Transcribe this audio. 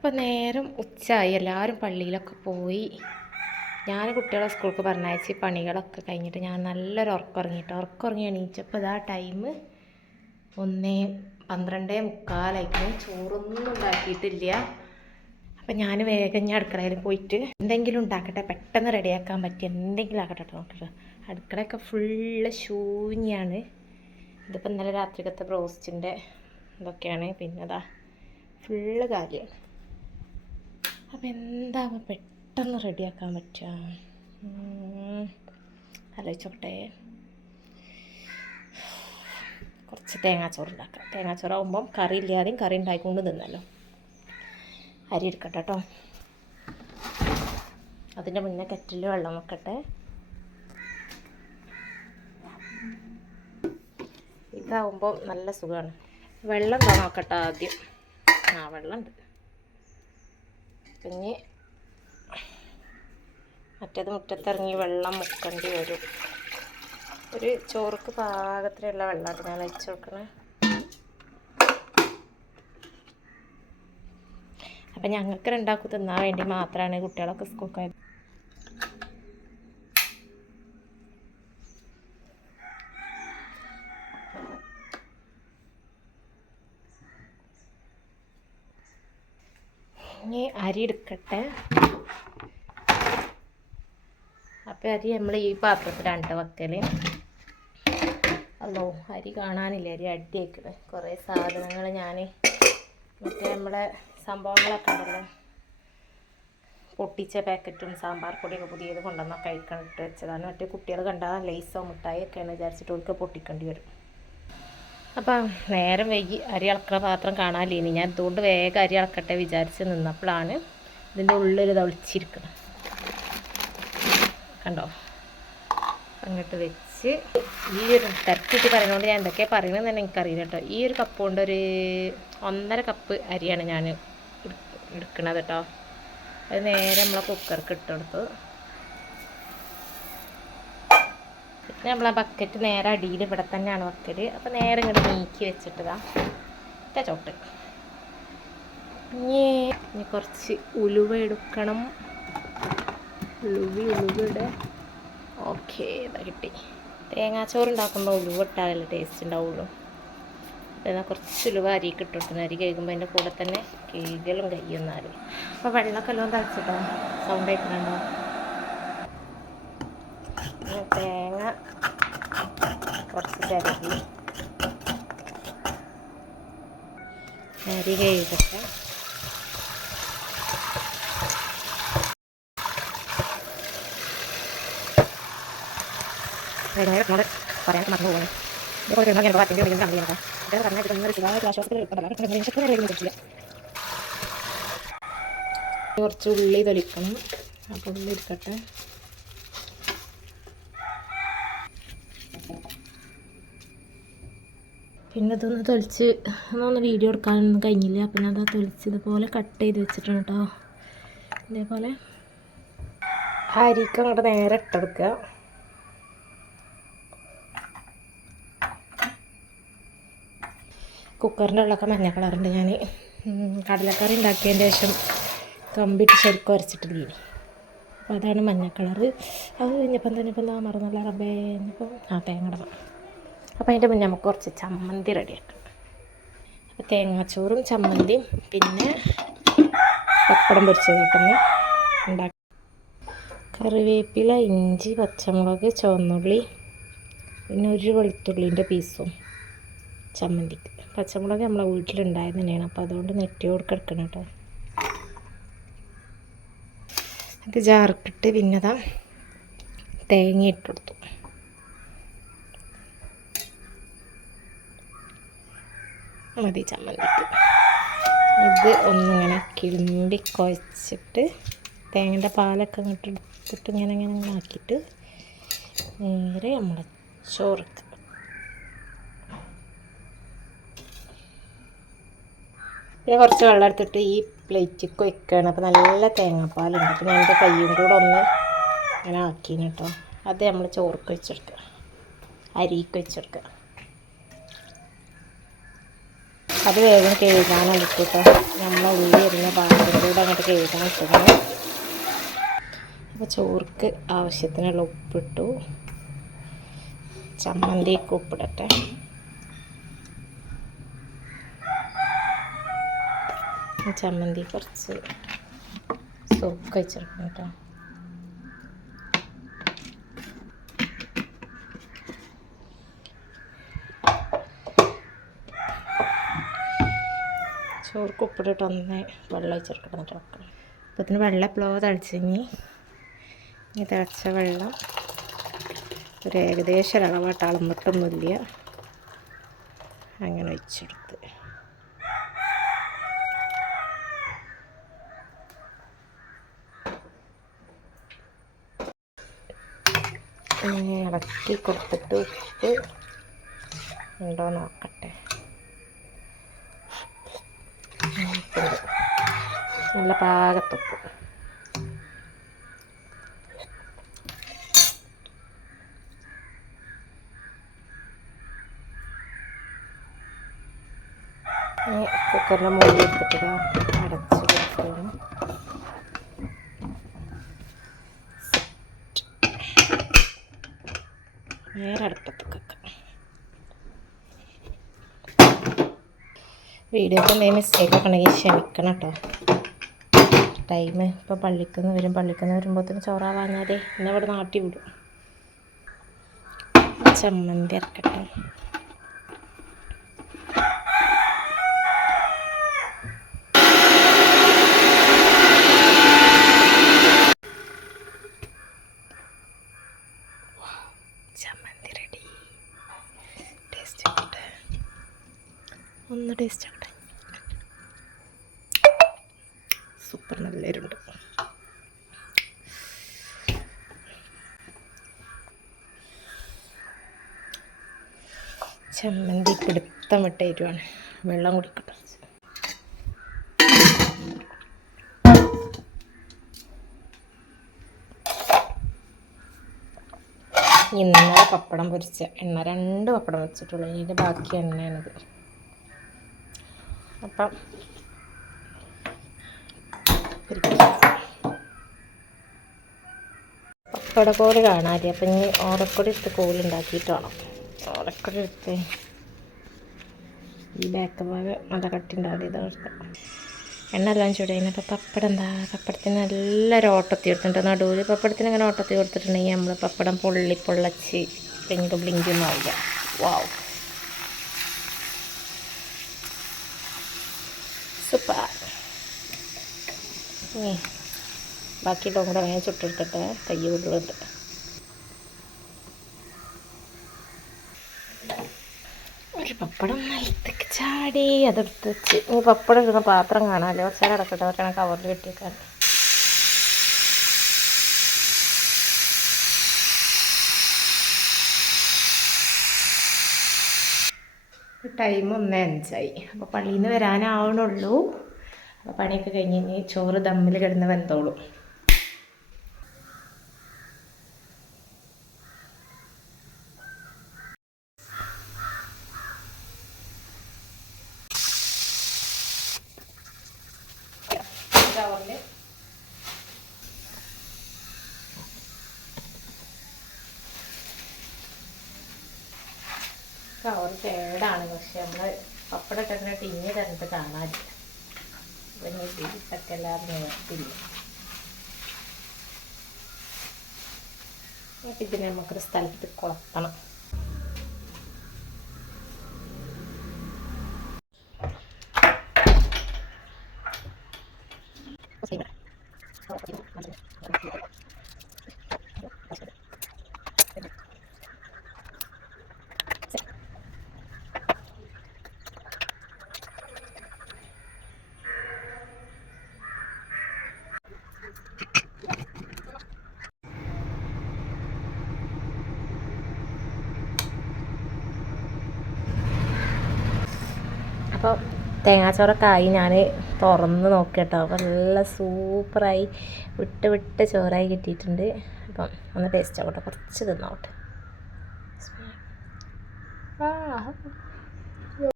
അപ്പോൾ നേരം ഉച്ചയായി, എല്ലാവരും പള്ളിയിലൊക്കെ പോയി. ഞാൻ കുട്ടികളെ സ്കൂൾക്ക് പറഞ്ഞയച്ച് പണികളൊക്കെ കഴിഞ്ഞിട്ട് ഞാൻ നല്ലൊരു ഉറക്കമുറങ്ങി എണീച്ചപ്പോൾ ഇതാ ടൈം 1:12 ചോറൊന്നും ഉണ്ടാക്കിയിട്ടില്ല. അപ്പം ഞാൻ വേഗം ഞാൻ അടുക്കളയിൽ പോയിട്ട് എന്തെങ്കിലും ഉണ്ടാക്കട്ടെ, പെട്ടെന്ന് റെഡിയാക്കാൻ പറ്റി എന്തെങ്കിലും ആക്കട്ടെ നോക്കട്ടെ. അടുക്കളയൊക്കെ ഫുള്ള് ശൂന്യാണ്. ഇതിപ്പോൾ ഇന്നലെ രാത്രിക്കത്തെ ബ്രോസ്റ്റിൻ്റെ ഇതൊക്കെയാണ്. പിന്നെ അതാ ഫുള്ള് കാര്യമാണ്. അപ്പം എന്താ പെട്ടെന്ന് റെഡിയാക്കാൻ പറ്റുക? ആലോചിച്ചോട്ടെ. കുറച്ച് തേങ്ങാച്ചോറ് ഉണ്ടാക്കാം. തേങ്ങാച്ചോറാകുമ്പം കറി ഇല്ലാതെയും കറി ഉണ്ടായിക്കൊണ്ട് നിന്നല്ലോ. അരി എടുക്കട്ടെ കേട്ടോ. അതിൻ്റെ മുന്നേ കെറ്റിൽ വെള്ളം വെക്കട്ടെ. ഇതാവുമ്പോൾ നല്ല സുഖമാണ്. വെള്ളം എന്താ നോക്കട്ടെ ആദ്യം. വെള്ളമുണ്ട്. പിന്നെ മറ്റേത് മുറ്റത്തിറങ്ങി വെള്ളം മുക്കേണ്ടി വരും. ഒരു ചോറുക്ക് പാകത്തിലുള്ള വെള്ളമാണ് ഞാൻ വെച്ച് കൊടുക്കണേ. അപ്പം ഞങ്ങൾക്ക് രണ്ടാൾക്കും തിന്നാൻ വേണ്ടി മാത്രമാണ്. കുട്ടികളൊക്കെ സ്കൂൾക്ക് പോയത്. ഇനി അരി എടുക്കട്ടെ. അപ്പം അരി നമ്മൾ ഈ പാത്രത്തിലാണ് വെക്കൽ. അല്ലോ അരി കാണാനില്ല, അരി അടിയാക്കണേ. കുറേ സാധനങ്ങൾ ഞാൻ മറ്റേ നമ്മളെ സംഭവങ്ങളൊക്കെ ഉണ്ടല്ലോ, പൊട്ടിച്ച പാക്കറ്റും സാമ്പാർ പൊടിയൊക്കെ പുതിയത് കൊണ്ടുവന്നാൽ കഴിക്കാനിട്ട് വെച്ചതാണ്. മറ്റേ കുട്ടികൾ കണ്ടാൽ ലേസോ മിഠായി ഒക്കെയാണ് വിചാരിച്ചിട്ട് അവർക്ക് പൊട്ടിക്കേണ്ടി വരും. അപ്പം നേരം വൈകി അരി അളക്കണ പാത്രം കാണാനില്ല. ഞാൻ അതുകൊണ്ട് വേഗം അരി അളക്കട്ടെ വിചാരിച്ച് നിന്നപ്പോഴാണ് ഇതിൻ്റെ ഉള്ളിൽ ഒളിച്ചിരിക്കണം. കണ്ടോ? അങ്ങോട്ട് വെച്ച് ഈ ഒരു തിരക്കിട്ട് പറയുന്നതുകൊണ്ട് ഞാൻ എന്തൊക്കെയാണ് പറയുന്നത് തന്നെ എനിക്കറിയില്ല കേട്ടോ. ഈ ഒരു കപ്പ് കൊണ്ട് ഒരു 1.5 കപ്പ് അരിയാണ് ഞാൻ എടുക്കണത് കേട്ടോ. അത് നേരെ നമ്മളെ കുക്കർക്ക് ഇട്ടെടുത്തു. പിന്നെ നമ്മളെ ബക്കറ്റ് നേരെ അടിയിൽ ഇവിടെ തന്നെയാണ് വെക്കൽ. അപ്പോൾ നേരെ ഇങ്ങോട്ട് നീക്കി വെച്ചിട്ടതാ ചോട്ട്. ഇനി കുറച്ച് ഉലുവ എടുക്കണം. ഉലുവയുടെ ഓക്കെ ഇതാ കിട്ടി. തേങ്ങാച്ചോറ് ഉണ്ടാക്കുമ്പോൾ ഉലുവ ഇട്ടാലല്ലേ ടേസ്റ്റ് ഉണ്ടാവുള്ളൂ. എന്നാൽ കുറച്ച് ഉലുവ അരിക്ക് ഇട്ടിട്ടുണ്ട്. അരി കഴിക്കുമ്പോൾ അതിൻ്റെ കൂടെ തന്നെ കീകലും കഴിയുന്നാലും. അപ്പോൾ വെള്ളമൊക്കെ എല്ലാം തളിച്ചിട്ടോ സൗണ്ട് ആയിട്ടുണ്ടോ? തേങ്ങ കുറച്ച് ചിരകി അരി കഴുകട്ടെ. പറയാൻ മറന്നു പോകുന്നു. കുറച്ച് ഉള്ളി തൊലിക്കണം. അപ്പോൾ ഉള്ളി എടുക്കട്ടെ. പിന്നെ ഇതൊന്ന് തൊലിച്ച് ഒന്നും വീഡിയോ എടുക്കാനൊന്നും കഴിഞ്ഞില്ല. പിന്നെ അതാ തൊലിച്ച് ഇതുപോലെ കട്ട് ചെയ്ത് വെച്ചിട്ടുണ്ട് കേട്ടോ. ഇതേപോലെ അരിക്ക് അങ്ങോട്ട് നേരെ ഇട്ടെടുക്കുക. കുക്കറിൻ്റെ ഉള്ളൊക്കെ മഞ്ഞ കളറുണ്ട്. ഞാൻ കടലക്കറി ഉണ്ടാക്കിയതിൻ്റെ ശേഷം കമ്പിട്ട് ശരിക്കും ഉരച്ചിട്ടില്ലേ, അപ്പോൾ അതാണ് മഞ്ഞ കളറ്. അത് കഴിഞ്ഞപ്പം തന്നെ ഇപ്പം എന്താ മറന്നല്ല റബ്ബേ. ഇപ്പം തേങ്ങ ഇടണം. അപ്പോൾ അതിൻ്റെ മുന്നേ നമുക്ക് കുറച്ച് ചമ്മന്തി റെഡിയാക്കണം. അപ്പോൾ തേങ്ങാച്ചോറും ചമ്മന്തിയും പിന്നെ പപ്പടം പൊരിച്ചത് കിട്ടുന്നു ഉണ്ടാക്കി. കറിവേപ്പില, ഇഞ്ചി, പച്ചമുളക്, ചുവന്നുള്ളി, പിന്നെ ഒരു വെളുത്തുള്ളീൻ്റെ പീസും ചമ്മന്തിക്ക്. പച്ചമുളക് നമ്മളെ വീട്ടിലുണ്ടായത് തന്നെയാണ്. അപ്പോൾ അതുകൊണ്ട് നെറ്റിയോട് കിടക്കണം കേട്ടോ. അത് ജാർക്കിട്ട് പിന്നെ അതാ തേങ്ങ ഇട്ടെടുത്തു. മതി ചമ്മന്തിക്ക്. ഇത് ഒന്നിങ്ങനെ കിളുമ്പി കുഴച്ചിട്ട് തേങ്ങൻ്റെ പാലൊക്കെ അങ്ങോട്ട് എടുത്തിട്ട് ഇങ്ങനെ ആക്കിയിട്ട് നേരെ നമ്മളെ ചോറുക്ക്. പിന്നെ കുറച്ച് വെള്ളം എടുത്തിട്ട് ഈ പ്ലേറ്റിക്ക് വയ്ക്കുകയാണ്. അപ്പോൾ നല്ല തേങ്ങാപ്പാലുണ്ട്. അപ്പോൾ ഞാൻ എൻ്റെ കയ്യും കൂടെ ഒന്ന് ഇങ്ങനെ ആക്കിന് കേട്ടോ. അത് നമ്മൾ ചോറുക്ക് വെച്ചെടുക്കുക, അരിക്ക് വെച്ചെടുക്കുക. അത് വേഗം കഴുകാനാണ് കേട്ടോ. നമ്മളെ ഉള്ളി വരുന്ന പാത്രം ചെയ്താൽ കിട്ടുന്നത്. അപ്പോൾ ചോർക്ക് ആവശ്യത്തിനുള്ള ഉപ്പിട്ടു. ചമ്മന്തിക്ക് ഉപ്പിടട്ടെ. ചമ്മന്തി കുറച്ച് സോപ്പ് വെച്ചെടുക്കണം കേട്ടോ. ചോർക്ക് ഉപ്പിട്ടിട്ട് ഒന്ന് വെള്ളം ഒഴിച്ചെടുക്കണം കേട്ടോ. അപ്പോൾ ഇതിന് വെള്ളം എപ്പോഴോ തിളച്ചിങ്ങി തിളച്ച വെള്ളം ഒരു ഏകദേശം ഒരളവായിട്ട് അളന്നിട്ടൊന്നുമില്ല, അങ്ങനെ ഒഴിച്ചെടുത്ത് ഇളക്കി കൊടുത്തിട്ട് ഉപ്പ് ഉണ്ടോ നോക്കട്ടെ. നല്ല പാകത്തുപ്പ്. കുക്കറിൻ്റെ മുകളിൽ എടുത്തിട്ട് അടച്ച് കൊടുക്കണം. നേരെ അടുപ്പത്ത് വെക്കാം. വീഡിയോക്ക് എന്തെങ്കിലും മിസ്റ്റേക്കൊക്കെ ഉണ്ടെങ്കിൽ ക്ഷമിക്കണം കേട്ടോ. ടൈം ഇപ്പോൾ പള്ളിക്കുന്ന് വരുമ്പോഴത്തേന് ചോറാവാഞ്ഞാൽ എന്നെ ഇവിടെ നാട്ടി വിടും. ചമ്മന്തി ഇറക്കട്ടെ. ചമ്മന്തി റെഡി. ടേസ്റ്റ് ആക്കട്ടെ, ഒന്ന് ടേസ്റ്റ് ആക്കട്ടെ. സൂപ്പർ, നല്ലൊരുണ്ട്. ചമ്മന്തി പിടുത്തം വിട്ട എരിവാണ്. വെള്ളം കുടിക്കട്ടെ. ഇന്നലെ പപ്പടം പൊരിച്ച എണ്ണ 2 പപ്പടം വെച്ചിട്ടുള്ളൂ. ഇതിൻ്റെ ബാക്കി എണ്ണയാണിത്. അപ്പം പപ്പടക്കോല് കാണാതെ. അപ്പം ഇനി ഓടക്കൊടി എടുത്ത് കോലുണ്ടാക്കിയിട്ട് വേണം. ഓടക്കൊടി എടുത്ത് ഈ ബാക്ക് ഭാഗം നല്ല കട്ടി ഉണ്ടാവില്ല, ഇതാണ് എടുക്കാം. എണ്ണ എല്ലാം ചൂടായിരുന്നു. അപ്പോൾ പപ്പടത്തിന് നല്ലൊരു ഓട്ടത്തി കൊടുത്തിട്ടുണ്ട്. നടുവിൽ പപ്പടത്തിന് ഇങ്ങനെ ഓട്ടത്തി കൊടുത്തിട്ടുണ്ടെങ്കിൽ നമ്മൾ പപ്പടം പൊള്ളച്ച് ബ്ലിങ്കൊന്നും ആവില്ല. വാവ്, സൂപ്പർ. ബാക്കിയിട്ടും കൂടെ വേഗം ചുട്ടെടുത്തിട്ട് കൈ കൊണ്ടുണ്ട്. ഒരു പപ്പടം നിലത്തേക്ക് ചാടി അതെടുത്ത് വെച്ച്. ഇനി പപ്പടം ഇടുന്ന പാത്രം കാണാമല്ലോ, കുറച്ചേരം അടക്കട്ടെ. മറ്റേ കവറിൽ കെട്ടിയേക്കാൻ. ടൈം 1:05. അപ്പോൾ പള്ളിയിൽ നിന്ന് വരാനാവണുള്ളൂ. അപ്പോൾ പണിയൊക്കെ കഴിഞ്ഞ് ഇനി ചോറ് ദമ്മിൽ കിടന്ന് വെന്തോളും. കവർ കേടാണ്, പക്ഷെ നമ്മൾ പപ്പടം ഇട്ടങ്ങനെ ടിഞ്ഞ് തന്നിട്ട് കാണാനില്ല. അപ്പം ഈ ബീഫൊക്കെ എല്ലാവരും നിവർത്തില്ല. അപ്പം ഇതിനെ നമുക്കൊരു സ്ഥലത്ത് കൊളത്തണം. അപ്പോൾ തേങ്ങാച്ചോറൊക്കെ ആയി. ഞാൻ തുറന്ന് നോക്കി കേട്ടോ. അപ്പോൾ നല്ല സൂപ്പറായി വിട്ട് ചോറായി കിട്ടിയിട്ടുണ്ട്. അപ്പം ഒന്ന് ടേസ്റ്റ് ആവട്ടെ, കുറച്ച് തിന്നോട്ടെ.